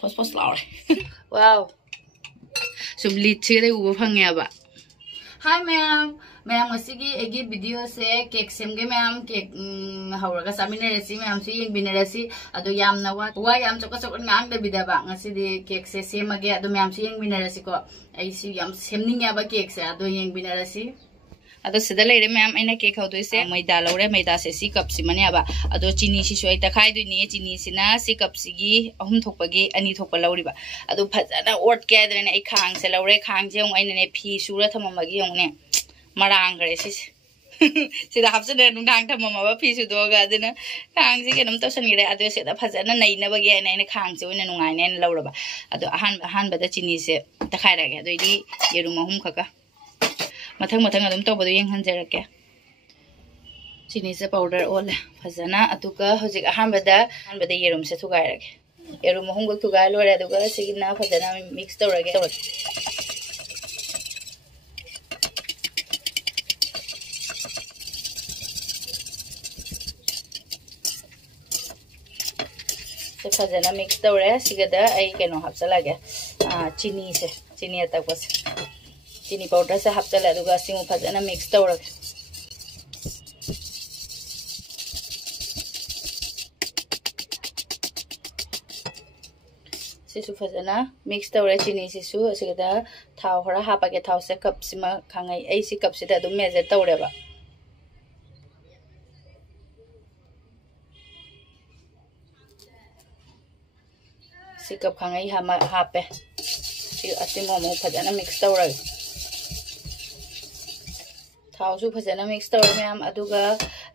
ꯐꯣꯁ ꯐꯣꯁ ꯂꯥꯎꯔꯦ ꯋꯥꯎ ꯁꯨꯝ ꯂꯤꯠꯁꯤꯒꯗ ꯎꯕ ꯐꯪꯉꯦꯕ hi ma'am ma'am ngасigi egi video se cake semge ma'am cake hawraga saminarasi ma'am su yengminarasi ado yamna wa yam chokka chokka ngang da bidaba ngasidi cake se semage ado ma'am su yengminarasi ko ai si yam semninga ba cake se ado yengminarasi ado sida leire ma'am aina cake hawdoi se maida lawre maida se si cup si mane aba ado chini si soi ta khai dui ni chini sina si cup si gi ahum thokpagi ani thokpa lawriba ado phajana ot ke adrene ai khang se lawre khang je aina ne phi sura thamamagi yone marang gare si sida hapsane nungdang thamama phi su doga adena khang si kenum tawsan gire ado sida phajana naina bagi aina khang se oina nungai ne lawraba ado ahan bada chini se ta khai rage ado idi yerum ahum khaka mathang mathang adum tawbadu yeng hanjarake chini se powder all fazana atuka hojik ahanbada yerum se thugairage yerum hum gok thugai lore aduga sigina fazana mix tawrage se fazana mix tawre sigada ai keno hapsalage chini atakwas chini powder se hapchala aduga simu fazana mix tawrage sisu fazana mix tawre chini sisu asigada thau hora hapage thau se cup sima khangai ai si cup sida adum measure tawreba si cup khangai hape si asimo mo fazana mix tawrage thau su fazana mix tawre ma'am aduga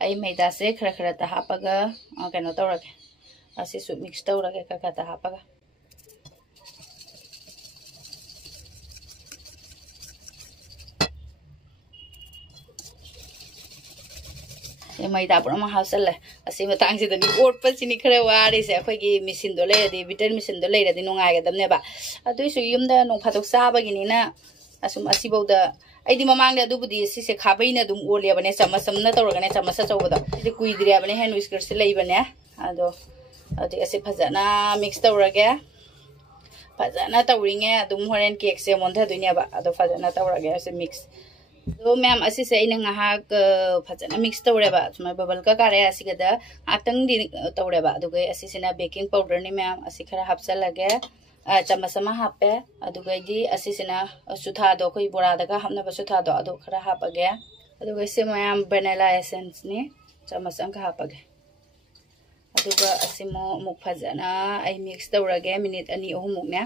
ai maida se khara khara ta hapaga kano tawrage asi su mix tawrage ka ta hapaga maida pura ma hapsale asi matang si dani orpa chini khara wari se akhoi gi machine do le di bitter machine do le di nungai ga damne ba adu su yumda nong phatok sa ba gi ni na asum asi bauda aidi mamang da dubudi si se khabai na dum ole bane samasam na tawra gane samasa chawda di kuidri bane hand whisker se lei bane ado asi phajana mix tawrage phajana tawringe adum horen cake se montha dunia ba ado phajana tawrage se mix तो ma'am असी से इन ngahak phajana mix tawreba sumai bubble ka kare asigada atang di tawreba adugai asi sina baking powder ni ma'am asi khara hapsalage chamasama hape adugai di asi sina sutha do koi bora daga hamna ba sutha do adu khara hapage adugai se ma'am vanilla essence ni chamasang ka hapage aduga asimo muk phajana ai mix tawrage minute ani ohumuk ne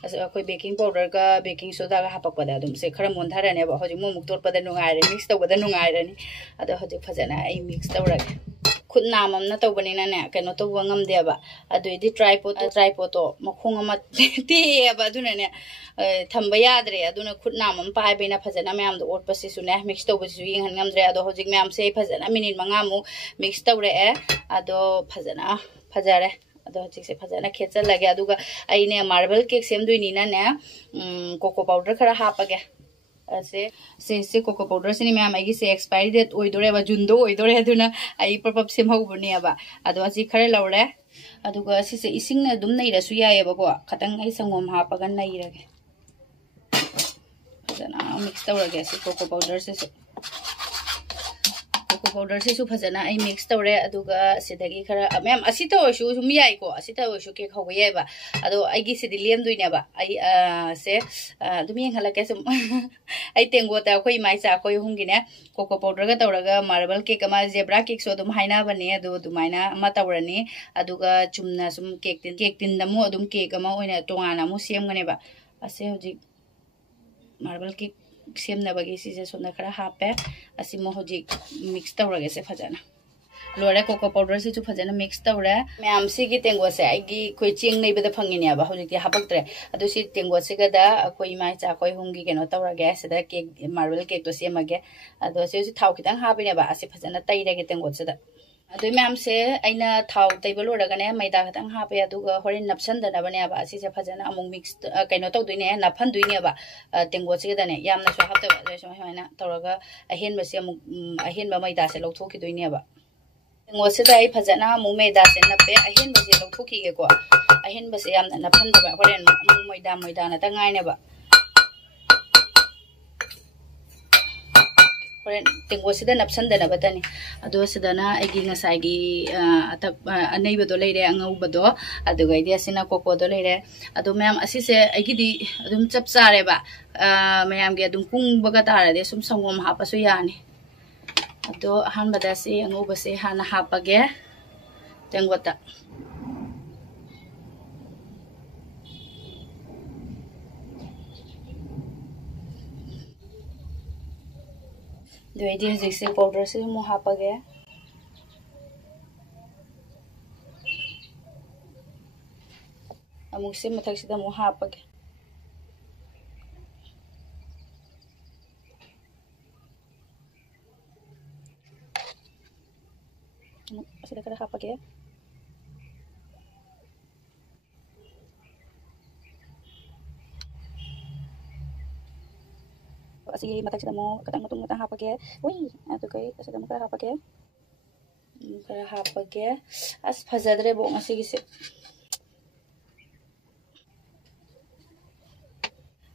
अखोई baking powder का baking soda का हापकपदा दुम से खरा मोनथारने बा हजि मुमुक तोरपदा नुंगाइरे mix तौबदा नुंगाइरनी अदो हजि फजना आई mix तौरगे खुद नामम न तौबनिना ने कनो तौबा ngamदेबा अदुइदि ट्राइपॉड तो मखोंग अमा तेबा दुना ने थंबा याद्रे अदुना खुद नामम पाइबेना फजना मैम दो ओटपसि सुने मिक्स तौबसु यंगन ngamद्रे अदो हजि मैम से फजना मिनिट मंगामु मिक्स तौरे अदो फजना फजारे अदो हजिक से फजना खेचल लगे अदुगा आइने मार्बल केक सेमदुइनी ना ने कोको पाउडर खरा हापगे से कोको पाउडर से मैम आई से एक्सपायरी डेट ओइदोरे बा जुन दो ओइदोरे अदुना आई प्रपप सेम हौबने बा अदो हजि खरे लौरे अदुगा से इसिंग ना दुम नैरसु यायबा को खतंग आई संगोम हापगा नैरगे फजना मिक्स तौरगे से कोको पाउडर से कोको पाउडर से सु फजना आई मिक्स तौरे अदुगा सिदगी खरा मैम असी तौसु सुम याई को असी तौसु केक हौबा यायबा अदो आइगी सिदि लेमदुइनेबा आई से दुम यंगहलके सुम आई तेंगोता खोइ माइचा खोइ हुंगिने कोको पाउडर गा तौरगा मार्बल केक अमा जेब्रा केक सो दुम हाइना बने अदो दुमाइना अमा तौरनी अदुगा चुमना सुम केक tin दमु अदुम केक अमा ओइना तोंगाना मु सेमगनेबा असे हजि मार्बल केक सेमनबगी सिसे सोना खरा हापे असिमो हजि मिक्स तौरगे से फजना लोरे कोको पाउडर से चु फजना मिक्स तौरे मैम सी की तेंगो से आइगी कोइ चिंग नैबदा फंगिने बा हजि हापक्त्रे अदु सि तेंगो से गदा कोइ माइ चा कोइ हुंगी केनो तौरगे सेदा केक मार्बल केक तो सेमगे अदु से थाउ खितंग हाबिने बा असि फजना तैरगे तेंगो सेदा अदु मैम से आइना थाउ तैबल लोरगने मैदा खतंग हापे अदुगा होरिन नपसनदनबने बा असि से फजना अमुंग मिक्स कैनो तौदुइने नफनदुइने बा तेंगो सेगदने यामना सो हापते सो हाइना तौरगा अहेन बसे अमुंग अहेन बा मैदा से लौथोखिदुइने बा ꯉꯣꯁꯤꯗ ꯑꯩ ꯐꯖꯅ ꯑꯃꯨꯛ ꯃꯩꯗꯥꯁꯦ ꯅꯞꯄꯦ ꯑꯍꯦꯟꯕꯁꯦ ꯂꯧꯊꯣꯛꯈꯤꯒꯦꯀꯣ ꯑꯍꯦꯟꯕꯁꯦ ꯌꯥꯝꯅ ꯅꯞꯍꯟꯗꯕ ꯍꯣꯔꯦꯟ ꯑꯃꯨꯛ ꯃꯣꯏꯗꯥꯅꯇ ꯉꯥꯏꯅꯕ ꯍꯣꯔꯦꯟ ꯇꯦꯡꯀꯣꯠꯁꯤꯗ ꯅꯞꯁꯟꯗꯅꯕꯇꯅꯤ ꯑꯗꯣ ꯁꯤꯗꯅ ꯑꯩꯒꯤ ꯉꯁꯥꯏꯒꯤ ꯑꯅꯩꯕꯗꯣ ꯂꯩꯔꯦ ꯑꯉꯧꯕꯗꯣ ꯑꯗꯨꯒꯩꯗꯤ ꯑꯁꯤꯅ ꯀꯣꯀꯣꯗꯣ ꯂꯩꯔꯦ ꯑꯗꯣ ꯃꯌꯥꯝ ꯑꯁꯤꯁꯦ ꯑꯩꯒꯤꯗꯤ ꯑꯗꯨꯝ ꯆꯞ ꯆꯥꯔꯦꯕ ꯃꯌꯥꯝꯒꯤ ꯑꯗꯨꯝ ꯀꯨꯡꯕꯒ ꯇꯥꯔꯗꯤ ꯁꯨꯝ ꯁꯪꯒꯣꯝ ꯍꯥꯞꯄꯁꯨ ꯌꯥꯅꯤ ꯑꯗꯣ ꯑꯍꯥꯟꯕꯗ ꯁꯤ ꯑꯉꯧꯕꯁꯦ ꯍꯥꯟꯅ ꯍꯥꯞꯄꯒꯦ ꯇꯦꯡꯀꯣꯠꯇ ꯑꯗꯨꯏꯗꯤ ꯍꯧꯖꯤꯛꯁꯦ ꯄꯥꯎꯗꯔꯁꯦ ꯑꯃꯨꯛ ꯍꯥꯞꯄꯒꯦ ꯑꯃꯨꯛꯁꯦ ꯃꯊꯛꯁꯤꯗ ꯑꯃꯨꯛ ꯍꯥꯞꯄꯒꯦ ꯑꯁꯤꯗ ꯈꯔ ꯍꯥꯞꯄꯒꯦ ꯑꯁꯤꯒꯤ ꯃꯊꯛꯁꯤꯗ ꯑꯃꯨꯛ ꯈꯤꯇꯪ ꯃꯇꯨꯡ ꯍꯥꯞꯄꯒꯦ ꯎꯏ ꯑꯗꯨꯒ ꯑꯁꯤꯗ ꯑꯃꯨꯛ ꯈꯔ ꯍꯥꯞꯄꯒꯦ ꯑꯁ ꯐꯖꯗ꯭ꯔꯦꯕꯣ ꯉꯁꯤꯒꯤꯁꯦ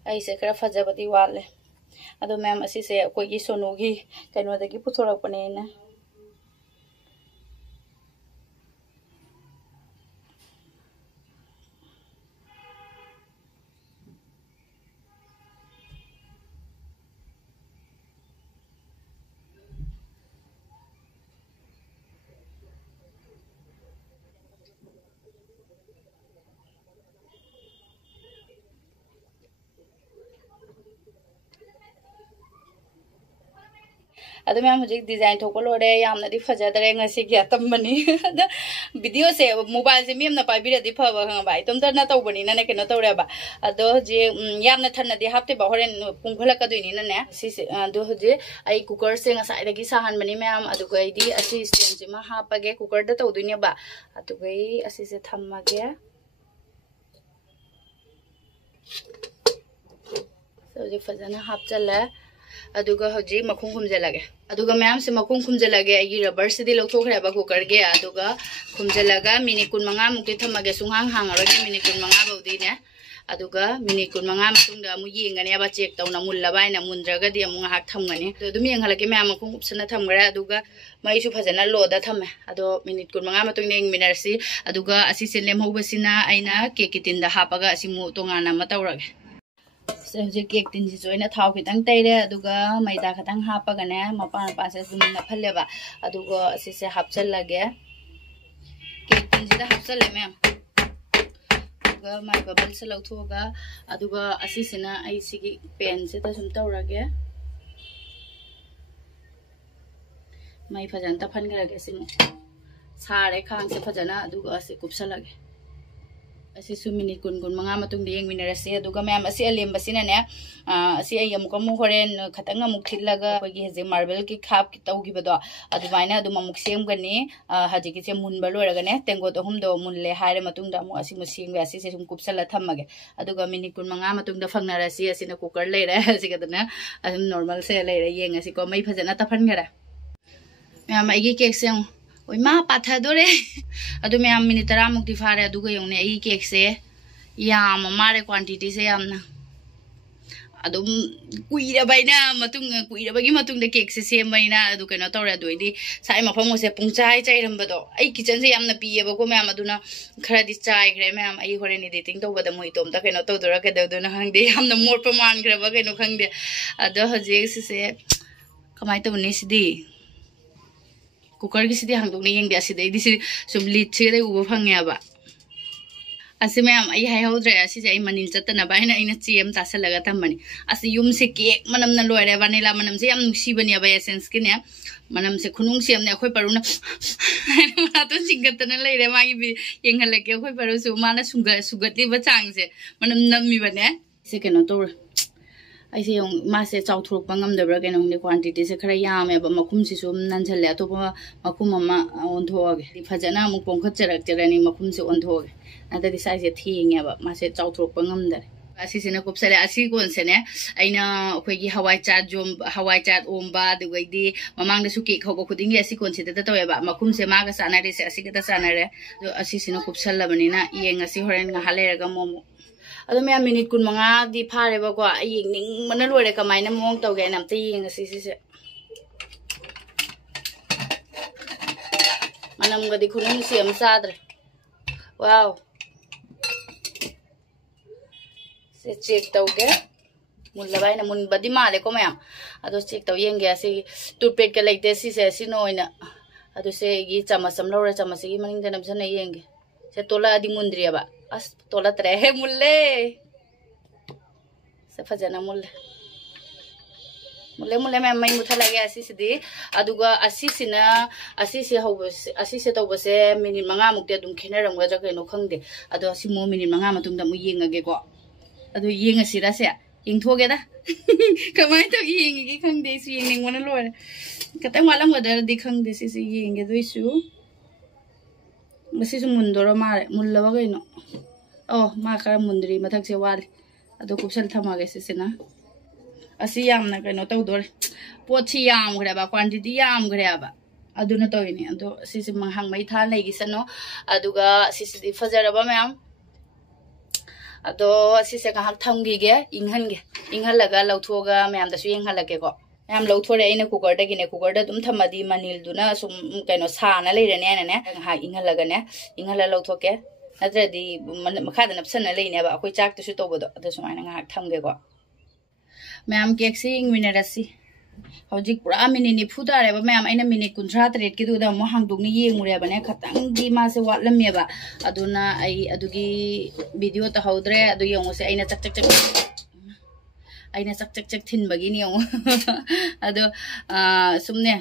ꯑꯩꯁꯦ ꯈꯔ ꯐꯖꯕꯗꯤ ꯋꯥꯠꯂꯦ ꯑꯗꯣ ꯃꯌꯥꯝ ꯑꯁꯤꯁꯦ ꯑꯩꯈꯣꯏꯒꯤ ꯁꯣꯅꯨꯒꯤ ꯀꯩꯅꯣꯗꯒꯤ ꯄꯨꯊꯣꯔꯛꯄꯅꯦꯅ अदो मैम हुजिक डिजाइन थोको लोरे यामनादि फजदरे ngasi अतंबनी वीडियो से मोबाइल से मेमना पाइबिरदि फबा खंबा इतोमदा ना तौबनी ना केनो तौरेबा अदो जे यामना थन्नदि हापते बा होरेन पुंखलकदुइनी ना ने सिसे अदो हुजे आई कुकर से ngसाइदगी साहनबनी मैम अदुगैदि असि स्टैंड से मा हापगे कुकर द तौदुइने बा अदुगै असि से थम्मगे सो फजना हापचला अदुगा हजी मखुम खुमजलगे अदुगा मैम से मखुम खुमजलगे आई रबर से लौथोखरेबा कुकर गे अदुगा खुमजलगा मिनिट 15 मुक्ति थमगे सुंगांग हांगरगे मिनिट 15 बौदीने अदुगा मिनिट 15 मतुंगदा अमु येंगनेबा चेक तौना मुल्लबाइना मुंद्रगदि अमु हाक थमगनी अदुम येंगहलके मैम मखुम उपसना थमगरे अदुगा मैसु फजना लोदा थमे अदो मिनिट 15 मतुंगने येंगमिनरसी अदुगा असिसे लेमहौबसिना आइना केक किटिनदा हापगा असिमु तोंगाना म तौरगे हजे केक तीन से जोइना थाव खितंग तैरे अदुगा मैदा खतंग हापगने मपा से जुम नफलेबा अदुगा असिसे हापचलगे केक तीन से हापचले मैम अदुगा माय बबल से लौथोगा अदुगा असिसेना आई सिगी पेन से त सुम तौरगे माय फजन त फनगरगे सिमु सारे खांग से फजना अदुगा असि कुपसलगे असिसु मिनिट 15 मतुंग येंग मिनरसे अदुगा मैम असि अलेमबसिनाने असि अय अमुक होरेन खतंग अमुक थिलगा कोगी जे मार्बल की खाप की तौगिबदो अदुमाइना अदुम अमुक सेमगनी हजिकी से मुनबा लोरगने तेंगोद अहुमदो मुनले हारे मतुंगदा अमुक असि मुसिंग असि से सुम कुपसला थमगे अदुगा मिनिट 15 मतुंगदा फंगनरसी असिना कुकर लेरे असिगदना असि नॉर्मल से लेरे येंग असि को मै फजना तफनगरा मैम आइगी केक से ओइ मा पाथादोरे अदु मैम मिनिट 10 मुक्ति फारे अदुगा योंने आई केक से याम मारे क्वांटिटी से यामना अदुम कुइरबाइना मतुंग कुइरबागी मतुंग दे केक से सेमबाइना अदु केनो तौरे अदुइदि साइ मफम से पुंचाइ चाइरमबदो आई किचन से यामना पियेबको मैम अदुना खरादि चाइग्रे मैम आई होरेन एडिटिंग तौबदा मोइ तोमता केनो तौदोरा केदोदुना खंगदे यामना मोरपा मानग्रबा केनो खंगदे अदो हजे से कमाइ तौने सिदि कुकर की सिदी हांगदोंने येंगदे असिदैदि सि सुम लिटसे उबो फंगेबा असि मैम आई हाइहौद्रे असिसे आई मनिन चतना बाइना आइना चेम तासलगा थमनी असि युम से केक मनमना लोइरे वनीला मनम से याम नुसीबनी बा एसेंस किने मनम से खुनुंग सेमने अखोय परुना मातो सिंगतना लेरे मागी येंगहलके अखोय परुसु माना सुगतलिबा चांगसे मनम नमी बने से केनो तोर ऐसे मासे चाउथुरप ngamdabra keno hne quantity se khara yame ba makhum si sum nanjhalle atopa makhum ama onthoge di phajana mu pongkhat charak charani makhum se onthoge ata di sai se thinge ba mase chauthrok ngamdare asisina kupsale asi konsene aina khoi hawai chat omba dugaidi mamang da suki khobo khudingi asi konsida da taweba makum se ma ga sana re se asi ga sana re do asisina kupsal labani na yeng asi horen nga halera ga momo ado me minute kun manga di phare ba ko yeng ning mana lore kamai na mong tawge nam te yeng asi se manam ga di khunung se am sadre wow check तौगे मुल्लबाई ना मुन बदी माले को ma'am अदो check तौ येंगे असि toothpaste के लेते सिसे सिनो इना अदो से गी चमच सम लौरे चमच गी मनिंग दनम सन येंगे से तोला अदि मुंद्रिया बा अस तोला त्रे है मुल्ले से फजना मुल्ले मुल्ले मुल्ले मैम मई मुथा लगे असि सिदि अदुगा असि सिना असि से होबस असि से तौबसे मिनिट मंगा मुक्ते दुम खेनरंगा जकैनो खंगदे अदो असि मो मिनिट मंगा मतुंग दमु येंगगे को अदो येंग सिरा से येंग थोगे दा कमाय तो येंग की खंग दे सु येंग मन लोर कतंग वाला मदर दि खंग दे से येंग दो इसु मसी सु मुंदोरो मारे मुल्लबा गइनो ओ मा खरा मुंद्री मथक से वाले अदो कुसल थमागे से ना असि यामना कइनो तौदोरे पोछि याम ग्रेबा क्वांटिटी याम ग्रेबा अदुना तोइनी अदो सिसि मंहांग मै था लेगी सनो अदुगा सिसि फजरबा मैम अदो सिसे गाहक थमगीगे इंहलगा लौथोगा मैम दसु इंहलगे को मैम लौथोरे आइना कुकर दगिने कुकर द दुम थमदी मनिल दुना सुम कइनो साना लेरने ने हा इंहलगा ने इंहला लौथोके नत्रदि मखादा नपसना लेने बा अखोय चाक तसु तोबदो अदो सुमाइना गाहक थमगे को मैम केक से इंमिनरसी हौजिक पुरा मिनिट निफु तारेबा मैम आइना मिनिट 38 की दुदा मो हांगदुगनि येंगुरेबाने खतंगी मासे वाटलमेबा अदुना आई अदुगी वीडियो त हौद्रे अदु यंगोसे आइना चक चक थिनबगी नि यंगो अदो सुमने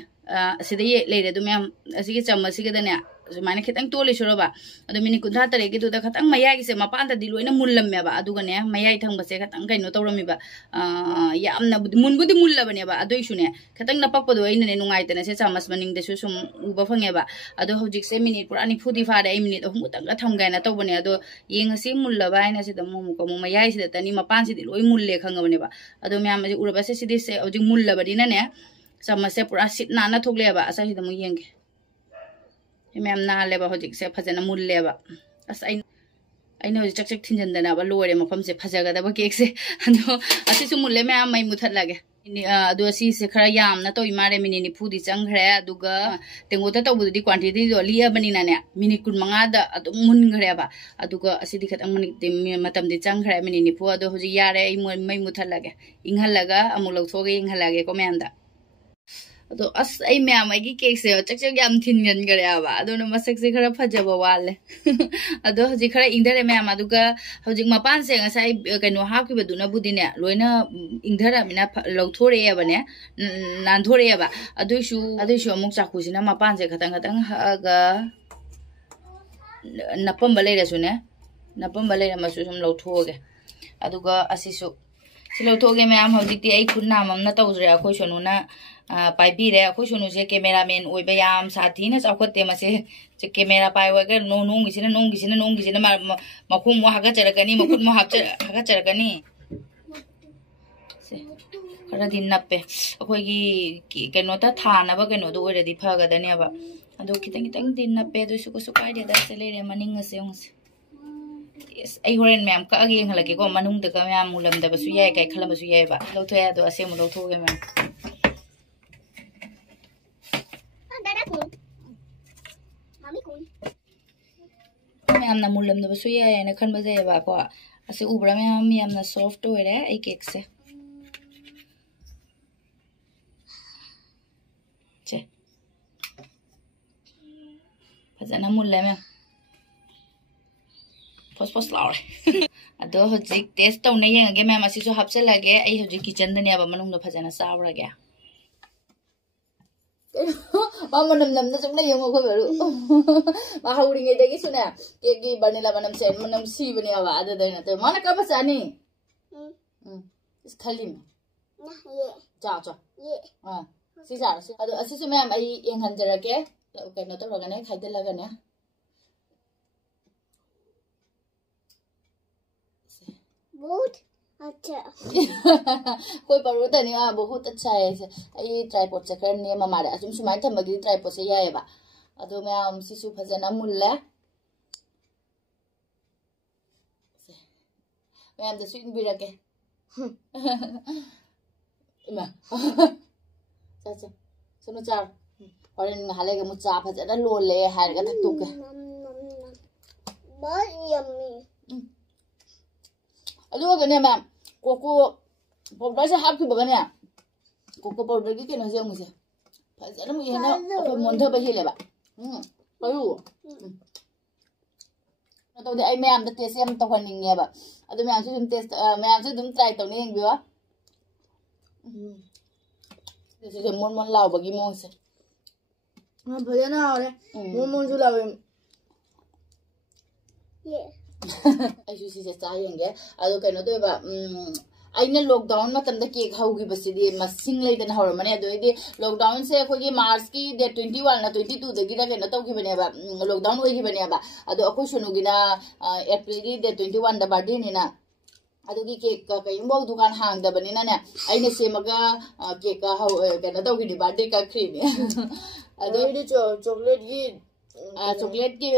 सिदे लेरे दु मैम असिगे चम्मसिगे दने सुमाने खितंग तोले सुरोबा अदो मिनिट 38 की दुदा खतंग मयागी से मपान त दिलोइना मुल्लमेबा अदुगने मयाई थंगबसे खतंग कइनो तौरमिबा यामना मुनबुदि मुल्लबनेबा अदोइसुने खतंग नपकपदो आइनने नुंगाइतने से चामस मनिंग देसु सुम उबा फंगेबा अदो हौजिक से मिनिट पुरा नि फुदि फादे आई मिनिट अहुम तंग थमगाइना तौबने अदो येंगसे मुल्लबा आइना से दम मोमु को मयाई से तनी मपान से दिलोइ मुल्ले खंगबनेबा अदो म्याम जे उरबसे सिदि से हौजिक मुल्लबदिना ने चामस से पुरा सिट नाना थोकलेबा असा हि दम येंगे मैम नालेबा हौजिक से फजना मुल्लेबा अस आइना हौजिक चक थिनजनदना बा लोरे मफम से फजगदबा केक से अदो असिसु मुल्ले मैम मै मुथत लागे अदो असि से खरा यामना तो इमारे मिनिट फुदी चंगरे अदुगा तेंगोता तौबुदी क्वांटिटी दो लियाबनिना ने मिनिट 15 दा अदु मुनगरेबा अदुगा असिदि खतंग मिनिट मतम दि चंगरे मिनिट फु अदो हौजिक यारे मै मुथत लागे इंहलगा अमु लौथोगे इंहलगे को मैमदा अदो अस आई मैम आई केक से चक याम थिनगन गरेबा अदो मसक से खरा फजबा वाले अदो हजि खरा इंदरे मैम अदुगा हजि मपान से ngасai कइनो हाकिबदुना बुदिने लोइना इंदरा मिना लौथोरेबने नानथोरेबा अदुइसु अमुक चाकुसिना मपान से खतंग खतंग हागा नपम लेरसुने नपम लेरमसु सुम लौथोगे अदुगा असिसु सिलौथोगे मैम हजिकती आई खुना ममना तौजरे अखोय सोनुना पाइबीरे अखोय सोनुसे कैमरामैन ओइबा याम साथीना चाखोते मसे जे कैमरा पाइवगा नोंगिसिना मखुम मो हागचरकनी मखुत मो हागचरकनी से खरा दिन नप्पे अखोयगी कइनोता थानाबा कइनोदो ओइरदि फगदनेबा अदो खितंग दिन नप्पे दुसु को सुकाइदेदा से लेरे मनिंगसे ओंसे आई होरेन मैम का आगे हलके को मनुंग तक मैम मुलम दबसु याय काय खलमसु यायबा लौथो या दो असे मु लौथोगे मैम दादा को मम्मी को मैम ना मुलम दबसु याय ना खन बजायबा को असे उबरा मैम यामना सॉफ्ट होरे आई केक से चे फजना मुल्ले मैम फस लाउरे अदो हजिक टेस्ट तौने येंगे मैम असिसु हापचलागे आई हजिक किचन दनेबा मनुंग फजना चावरागे मनम नमना सुमना येंगो खोबरु मा हौरिंगे देगी सुने केगी बनिला मनम से मनम सीबने आवा अदो दैना ते माना कब सानी इस खाली में ना ये जा ये हां सी जा अदो असिसु मैम आई येंगहनजरगे कइनो तौरगने बहुत अच्छा कोई परो तनी बहुत अच्छा है आई ट्राइपॉड से खर नेम मारे असुम सुमाय थमगी ट्राइपॉड से याएबा अदो मैम सिसु फजना मुल्ले मैम द स्वीट बिरके इमा चाचा सुनो चार और हाले के मुचा फजना लोले हारगा थक्तुके बहुत यम्मी अदो गने मैम कोको पाउडर से हाफ की बगने कोको पाउडर की केनो से मुसे फजना मु येना अखो मोंधा बहिलेबा पयु तो दे आई मैम द टेस्ट यम तखनिंगेबा अदो मैम से टेस्ट मैम से ट्राई तौने यंगबिवा से मोन मोन लावबगी मोंसे भजना हारे मोन मोन जो लावे ये ऐसु से चायेंगे अदो कनो दोबा आइना लॉकडाउन मतम द केक हौगी बसिदी मसिंग लेदन हौरमने अदोइदी लॉकडाउन से अखोगी मार्च की डे 21 ना 22 दगी दा कनो तौगी बनेबा लॉकडाउन होगी बनेबा अदो अखो सुनुगिना अप्रैल की डे 21 दा बर्थडे निना अदुगी केक का कयंबो दुकान हांगदबनिना ने आइना सेमगा केक का हौ कनो तौगी बर्थडे का क्रीम अदोइदी चॉकलेट की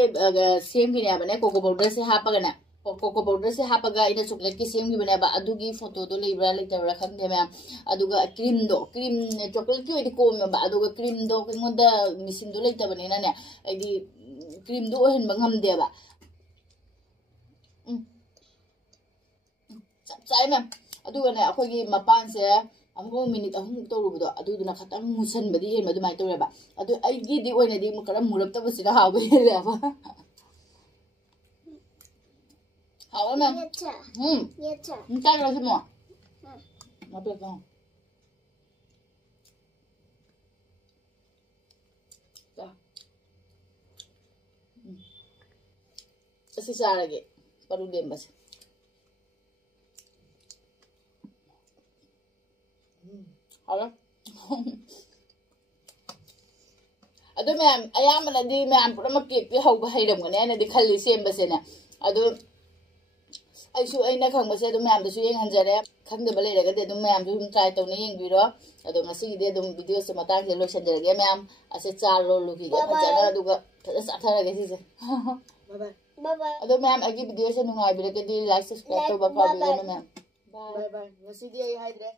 सेम की ने कोको पाउडर से हापगना कोको पाउडर से हापगा इन चॉकलेट की सेम की बनेबा अदुगी फोटो तो लेब्रा लेतबरा खंदे मैम अदुगा क्रीम चॉकलेट की ओइदी कोमबा अदुगा क्रीम दो कंगोदा मिसिन दो लेतबनिना ने आइदी क्रीम दो ओहन बंगमदेबा चाय मैम अदुगा ने अखोगी मपान से हमको मिनिट अहुम तौरुबदो अदुदुना खतम मुसनबदी हेन मदुमाय तौरेबा अदु आइगी दि ओइनदि मुकरम मुरक्तबसिना हावबे हेलेबा हाव मैम अच्छा ये अच्छा काय रसे मो मते का असी सारगे परू देंबस Hello. अदो मैम अयामनदी मैम पुरा केक पे हौबा हैरमगने आने दि खल्ली सेमबसेने अदो आइसु आइना खंगबसे अदो मैम दसु येंग हंजरे खंगदबा लेरगदे अदो मैम दु ट्राई तौने येंगबिरो अदो ngasigide अदो वीडियो से मतांग से लोसनजरगे मैम असे चार लो लुगी फजना अदुगा साथरगे सिसे बाय बाय अदो मैम अगी वीडियो से नुंगाइबिरगदि लाइक सब्सक्राइब तौबा पाबिगनो मैम बाय बाय ngasiदी ai haidre